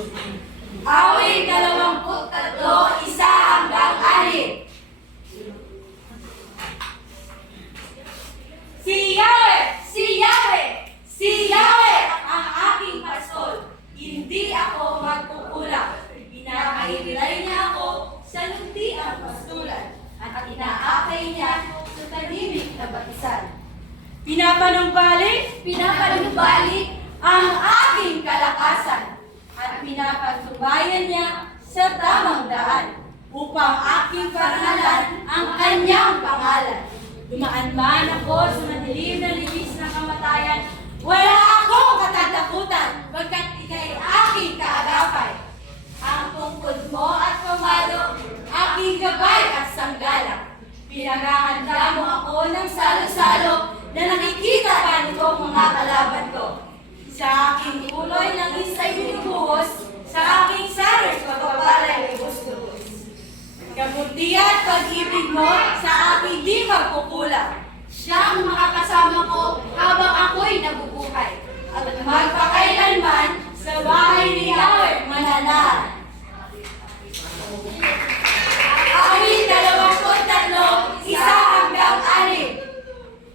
Awit 23, 1-6. Si Yahweh! Si Yahweh! Si Yahweh ang aking pastor. Hindi ako magkukulang. Pinakahirilay niya ako sa luntiang pastulan at inaakay niya sa tahimik na batisan. Pinapanumbalik ang aking kalakasan at pinapatubayan niya sa tamang daan upang aking parangalan ang kanyang pangalan. Dumaan man ako sa madilim na libis ng kamatayan, wala akong katatakutan, bagkat ika'y aking kaagapay. Ang tungkod mo at pamalo, aking gabay at sanggala. Pinagahanda mo ako ng salo-salo na nakikita ka nitong mga kalaban ko. Sa aking uloy ng isa'y binubuhos, sa aking saros pagpapalay lubos-lubos. Kabutihan at pag-ibig mo sa aking di magkukulang. Siyang